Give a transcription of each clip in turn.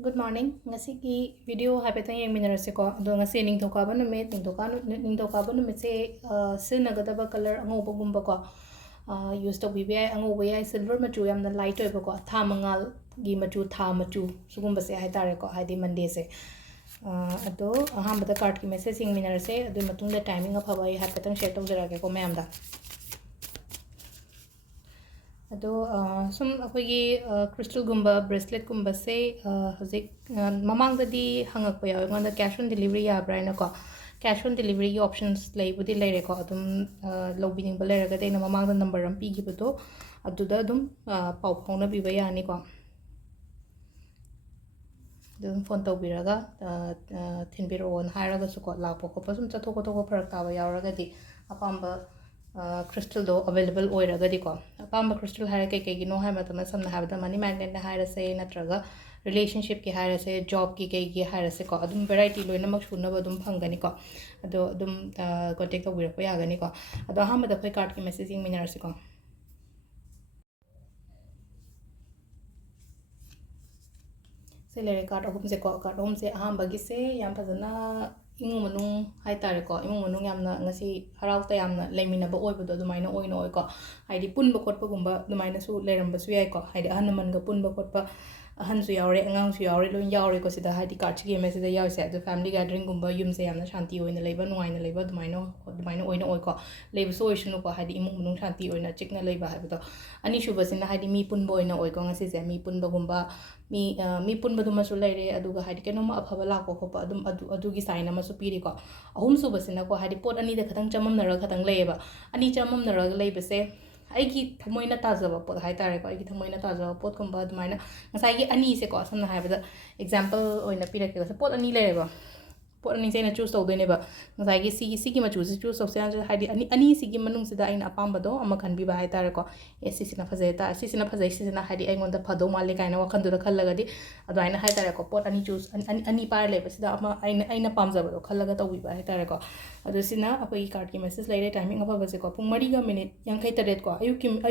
Good morning. Ngasigi video haipetang yengminarase ko. Ado ngasi ningthokaba numit ningthokaba numit se sinagadaba color angoba gumba ko. Use to bibi angoba yai silver machu yamna light oiba ko. Tha mangal gi machu tha machu sugumba se haitare ko haidi Monday se. Ado ahambada card ki message yengminarase ado matungda timing afaba yai haipetang share tawjarage ko mayamda. अदो सुम अखोगी crystal गुम्बा bracelet गुम्बा से हजिक ममांगददी हंगक पया nganda cash on delivery yabraina ko cash on delivery gi options leibudi leire ko adum lobining baleraga deina mamangda number am pigi budo aduda adum pau phone biba yani ko adum phone tawbiraga thinbiro on hairaga su ko lakpo ko pasum chathoko to ko pharak tawa yawraga di apamba crystal do available oiragadi ko apamba crystal haira kai gi no hai matama samna habda money magnet na haira se natraga relationship ki haira se job ki kai gi haira se ko adum variety loina mak shunna badum phangani ko ado adum contact ko wira ko yagani ko ado hamada phai card ki messaging minar se ko se lere card ahum se ko card ahum se aham bagi se yam phajana imung manung hai tare ko imung manung yamna ngasi harau ta yamna leimina ba oibodo dumaina oino oi ko haidi punba khotpa gumba dumaina su leramba su yai ko haidi ahanaman ga punba khotpa ahan su yaure angang su yaure loin yaure ko sida haidi card chi message da yaw se the family gathering gumba yum se yamna shanti oina leiba nuaina leiba dumaina oino oi ko leiba so oishunu ko haidi imung manung shanti oina chikna leiba haibodo ani shuba sina haidi mi punba oina oi ko ngasi se mi punba gumba mi punba duma su leire aduga haidi kenoma afaba lakko khopa adum adugi sign ama su piri ko ahum su basina ko haidi pot ani da khatang chamam nara khatang leiba ani chamam nara leiba se aigi thamoina tajaba pot hai tare ko aigi thamoina tajaba pot kumba dumaina ngasai gi ani se ko samna haibada example oina pirake ko pot ani leireba pot ani se na choose tawdene ba ngasai gi sigi machu se choose tawse an haidi ani sigi manung sida aina apamba do ama khanbi ba hai tare ko sisina phajai ta sisina phajai sisina haidi aingonda phado male kaina wakhan du da khallagadi adu aina hai tare ko pot ani choose ani par leba sida ama aina pamjaba do khallaga tawbi ba hai tare ko adu sina apoi card ki message leire timing apa base ko pung 3 ga minute 58 ko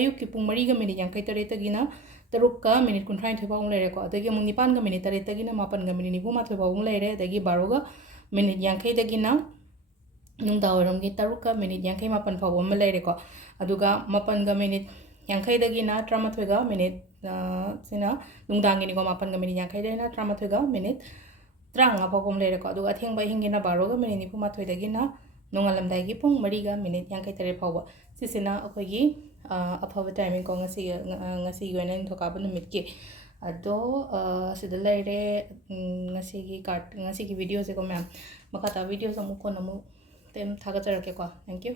ayuk ki pung 3 ga minute 58 tagina taruk ka minute 38 baung leire ko adagi mung 9 ga minute 3 tagina 8 ga minute 9 baung leire adagi 12 ga minute 50 tagina nungdawaram gi taruk ka minute 58 faw ma leire ko aduga 8 ga minute 50 tagina 38 ga minute sina nungdangi ni ko 8 ga minute 50 dagina 38 ga minute tranga pagom leire ko aduga thengba hingina 12 ga minute 9 tagina nongalamdai gi pung 3 ga minute 53 fawa sisina akogi afaba timing ko ngasi goina thokaba numit ki ado sida leire ngasi gi card ngasi gi video se ko ma'am makata video samu ko namu tem thaga charake ko thank you